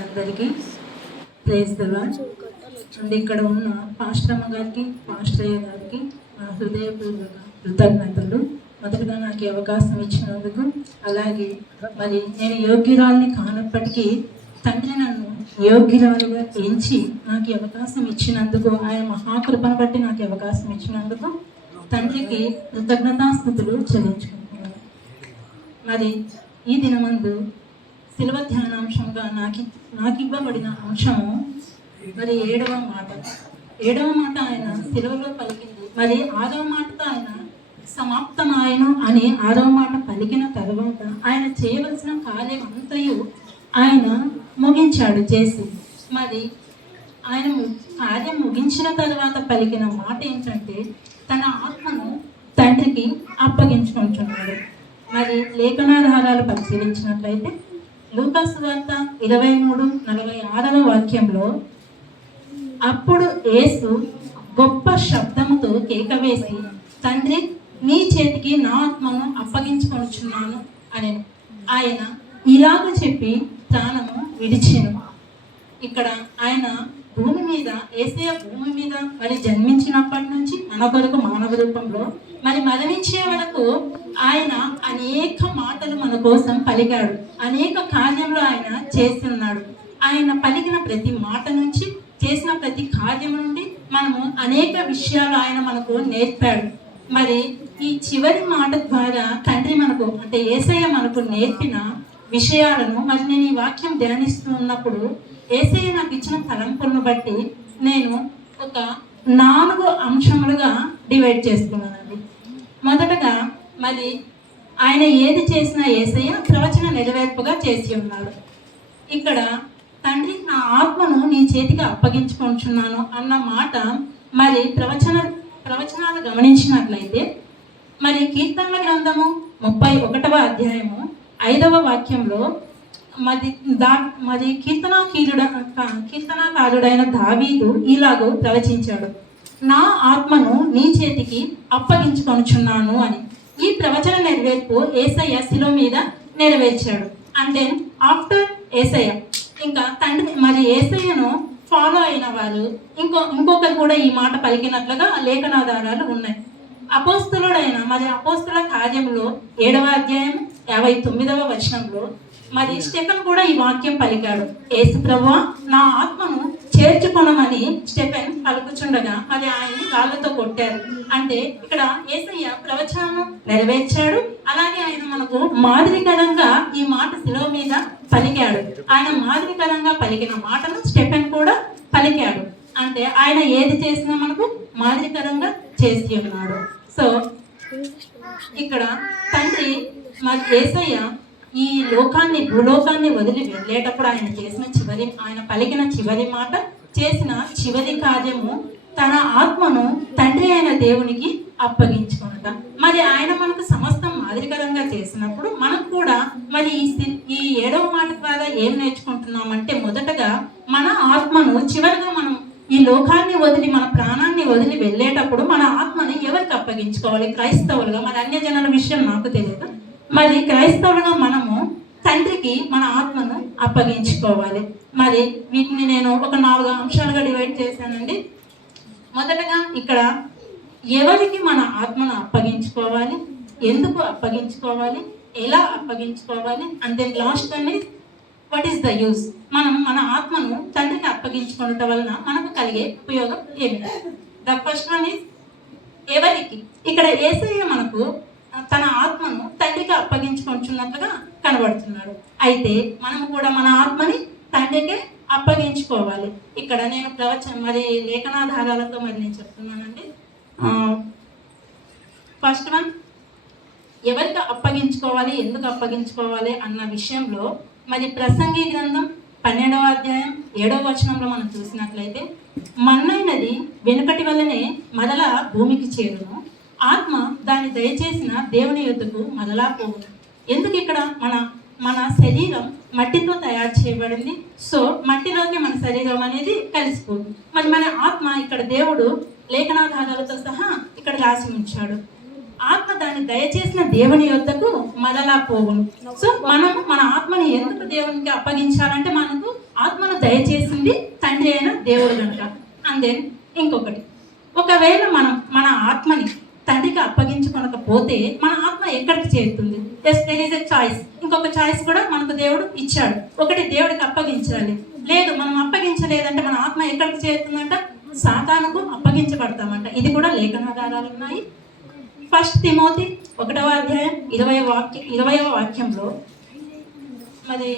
అందరికీ praise the lord. And ఇక్కడ ఉన్న పాస్టర్ అమ్మ గారికి, పాస్టర్ అయ్య గారికి నా హృదయపూర్వక కృతజ్ఞతలు. మొదటగా నాకు ఈ అవకాశం ఇచ్చినందుకు, అలాగే మరి నేను యోగ్యురాల్ని కానప్పటికీ తండ్రి నన్ను యోగ్యురాలుగా ఎంచి నాకు ఈ అవకాశం ఇచ్చినందుకు, ఆయన మహాకృపను బట్టి నాకు ఈ అవకాశం ఇచ్చినందుకు తండ్రికి కృతజ్ఞతాస్తుతులు చెల్లించుకుంటున్నాను. మరి ఈ దినమందు శిలువ ధ్యానాంశంగా నాకు ఇవ్వబడిన అంశము మరి 7వ మాట. 7వ మాట ఆయన శిలువలో పలికింది. మరి 6వ మాటతో ఆయన సమాప్తమాయను అని 6వ మాట పలికిన తర్వాత ఆయన చేయవలసిన కార్యం అంతయు ఆయన ముగించాడు చేసి. మరి ఆయన కార్యం ముగించిన తర్వాత పలికిన మాట ఏంటంటే తన ఆత్మను తండ్రికి అప్పగించుకుంటున్నాడు. మరి లేఖనాధారాలు పరిశీలించినట్లయితే లూకా సువార్త 23:46 వాక్యంలో, అప్పుడు యేసు గొప్ప శబ్దముతో కేక వేసి, తండ్రి నీ చేతికి నా ఆత్మను అప్పగించుకొనుచున్నాను అని ఆయన ఇలాగ చెప్పి ప్రాణము విడిచెను. ఇక్కడ ఆయన భూమి మీద, యేసయ్య భూమి మీద మరి జన్మించినప్పటి నుంచి మన కొరకు మానవ రూపంలో మరి మరణించే వరకు ఆయన అనేక మాటలు మన కోసం పలికాడు. అనేక కార్యంలో ఆయన చేస్తున్నాడు. ఆయన పలికిన ప్రతి మాట నుంచి, చేసిన ప్రతి కార్యం నుండి మనము అనేక విషయాలు ఆయన మనకు నేర్పాడు. మరి ఈ చివరి మాట ద్వారా తండ్రి మనకు, అంటే యేసయ్య మనకు నేర్పిన విషయాలను మరి నేను ఈ వాక్యం ధ్యానిస్తూ ఉన్నప్పుడు యేసయ్య నాకు ఇచ్చిన తలంపులను బట్టి నేను ఒక 4 అంశములుగా డివైడ్ చేసుకున్నానండి. మొదటగా మరి ఆయన ఏది చేసినా యేసయ్య ప్రవచన నెరవేర్పుగా చేసి ఉన్నాడు. ఇక్కడ తండ్రి నా ఆత్మను నీ చేతికి అప్పగించుకుంటున్నాను అన్న మాట మరి ప్రవచనాలు గమనించినట్లయితే మరి కీర్తనల గ్రంథము 31వ అధ్యాయము 5వ వాక్యంలో మరి కీర్తనాకారుడైన దావీదు ఇలాగో ప్రవచించాడు, నా ఆత్మను నీ చేతికి అప్పగించుకొనుచున్నాను అని. ఈ ప్రవచన నెరవేర్పు యేసయ్య శిలువ మీద నెరవేర్చాడు. అండ్ దెన్ ఆఫ్టర్ యేసయ్య ఇంకా తండ్రి మరి యేసయ్యను ఫాలో అయిన వారు ఇంకొకరు కూడా ఈ మాట పలికినట్లుగా లేఖనాధారాలు ఉన్నాయి. అపోస్తులుడైన మరి అపోస్తుల కార్యములో 7వ అధ్యాయం 59వ వచనంలో మరి స్టెఫెన్ కూడా ఈ వాక్యం పలికాడు, యేసు ప్రభువా నా ఆత్మను చేర్చుకొనమని స్టెఫెన్ పలుకుచుండగా మరి ఆయన్ని రాళ్లతో కొట్టారు. అంటే ఇక్కడ యేసయ్య ప్రవచనము నెరవేర్చాడు. అలాగే ఆయన మనకు మాదిరికరంగా ఈ మాట శిలువ మీద పలికాడు. ఆయన మాదిరికరంగా పలికిన మాటను స్టెఫెన్ కూడా పలికాడు. అంటే ఆయన ఏది చేసినా మనకు మాదిరికరంగా చేసి ఉన్నాడు. సో ఇక్కడ తండ్రి మరి యేసయ్య ఈ భూలోకాన్ని వదిలి వెళ్ళేటప్పుడు ఆయన పలికిన చివరి మాట, చేసిన చివరి కార్యము తన ఆత్మను తండ్రి అయిన దేవునికి అప్పగించుకునట. మరి ఆయన మనకు సమస్తం మాదిరికరంగా చేసినప్పుడు మనకు కూడా మరి ఈ 7వ మాట ద్వారా ఏం నేర్చుకుంటున్నామంటే, మొదటగా మన ఆత్మను చివరిగా మనం ఈ లోకాన్ని వదిలి, మన ప్రాణాన్ని వదిలి వెళ్ళేటప్పుడు మన ఆత్మని ఎవరికి అప్పగించుకోవాలి? క్రైస్తవులుగా, మరి అన్య జనుల విషయం నాకు తెలియదు, మరి క్రైస్తవులుగా మనము తండ్రికి మన ఆత్మను అప్పగించుకోవాలి. మరి వీటిని నేను ఒక 4 అంశాలుగా డివైడ్ చేశానండి. మొదటగా ఇక్కడ ఎవరికి మన ఆత్మను అప్పగించుకోవాలి, ఎందుకు అప్పగించుకోవాలి, ఎలా అప్పగించుకోవాలి, అండ్ దెన్ లాస్ట్ అనేది వాట్ ఈస్ ద యూజ్. మనం మన ఆత్మను తండ్రికి అప్పగించుకోవటం వలన మనకు కలిగే ఉపయోగం ఏమిటి? ద ఫస్ట్ వన్ ఈజ్ ఎవరికి. ఇక్కడ యేసయ్య మనకు తన ఆత్మను తండ్రికి అప్పగించుకుంటున్నట్లుగా కనబడుతున్నాడు. అయితే మనము కూడా మన ఆత్మని తండ్రికే అప్పగించుకోవాలి. ఇక్కడ నేను మరి లేఖనాధారాలతో మరి నేను చెప్తున్నానండి. ఫస్ట్ వన్, ఎవరికి అప్పగించుకోవాలి, ఎందుకు అప్పగించుకోవాలి అన్న విషయంలో మరి ప్రసంగి గ్రంథం 12వ అధ్యాయం 7వ వచనంలో మనం చూసినట్లయితే, మన్నైనది వెనుకటి వల్లనే మరలా భూమికి చేరును, ఆత్మ దాన్ని దయచేసిన దేవుని యొద్దకు మరలా పోవును. ఎందుకు ఇక్కడ మన శరీరం మట్టితో తయారు చేయబడింది. సో మట్టిలోకి మన శరీరం అనేది కలిసిపోతుంది. మరి మన ఆత్మ ఇక్కడ దేవుడు లేఖనాధారాలతో సహా ఇక్కడ రాసి ఉంచాడు. ఆత్మ దాన్ని దయచేసిన దేవుని యొద్దకు మరలా పోవును. సో మనం మన ఆత్మని ఎందుకు దేవునికి అప్పగించాలంటే మనకు ఆత్మ దయచేసింది తండ్రి అయిన దేవుడు కనుక. అందే ఇంకొకటి, ఒకవేళ మనం మన ఆత్మని తండ్రికి అప్పగించుకొనకపోతే మన ఆత్మ ఎక్కడికి చేరుతుంది? Yes, there is a choice. ఇంకొక చాయిస్ కూడా మనకు దేవుడు ఇచ్చాడు. ఒకటి, దేవుడికి అప్పగించాలి. లేదు, మనం అప్పగించలేదంటే మన ఆత్మ ఎక్కడికి చేరుతుందంట? సాతానుకు అప్పగించబడతామంట. ఇది కూడా లేఖనాధారాలు ఉన్నాయి. 1 తిమోతి 1వ అధ్యాయం 20వ వాక్యంలో మరి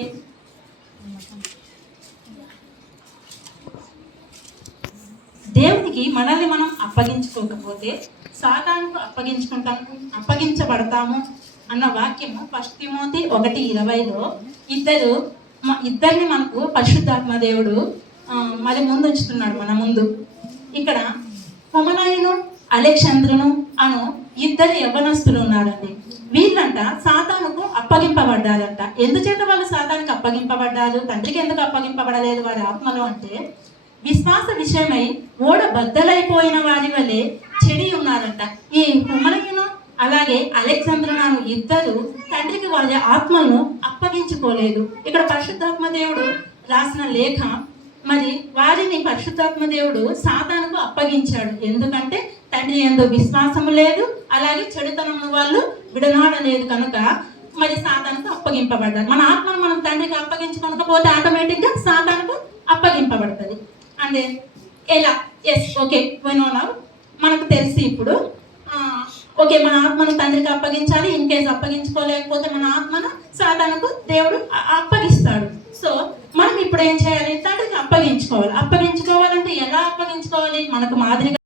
దేవునికి మనల్ని మనం అప్పగించుకోకపోతే సాతానుకు అప్పగించబడతాము అన్న వాక్యము 1 తిమోతి 1:20లో ఇద్దరిని మనకు పరిశుద్ధాత్మ దేవుడు మరి ముందు ఉంచుతున్నాడు మన ముందు. ఇక్కడ హుమనయును అలెగ్జాంద్రును అను ఇద్దరు యవ్వనస్తులు ఉన్నారండి. వీళ్ళంట సాతానుకు అప్పగింపబడ్డారంట. ఎందుచేత వాళ్ళు సాతానికి అప్పగింపబడ్డారు? తండ్రికి ఎందుకు అప్పగింపబడలేదు వారి ఆత్మలో అంటే, విశ్వాస విషయమై ఓడ బద్దలైపోయిన వారి వలె చెడి ఉన్నారంట. ఈ హుమనయును అలాగే అలెగ్జాంద్రును ఇద్దరు తండ్రికి వారి ఆత్మను అప్పగించుకోలేదు. ఇక్కడ పరిశుద్ధాత్మ దేవుడు రాసిన లేఖ మరి వారిని పరిశుద్ధాత్మ దేవుడు సాతానుకు అప్పగించాడు. ఎందుకంటే తండ్రి యందు విశ్వాసము లేదు, అలాగే చెడుతనము వాళ్ళు విడనాడలేదు కనుక మరి సాతానుకు అప్పగింపబడ్డారు. మన ఆత్మను మనం తండ్రికి అప్పగించుకోకపోతే ఆటోమేటిక్గా సాతానుకు అప్పగింపబడుతుంది. అంటే ఎలా? ఎస్, ఓకే, మనకు తెలిసి ఇప్పుడు ఓకే, మన ఆత్మను తండ్రికి అప్పగించాలి. ఇన్ కేసు అప్పగించుకోలేకపోతే మన ఆత్మను సాతానుకు దేవుడు అప్పగిస్తాడు. సో మనం ఇప్పుడు ఏం చేయాలి? తండ్రికి అప్పగించుకోవాలి. అప్పగించుకోవాలంటే ఎలా అప్పగించుకోవాలి? మనకు మాదిరిగా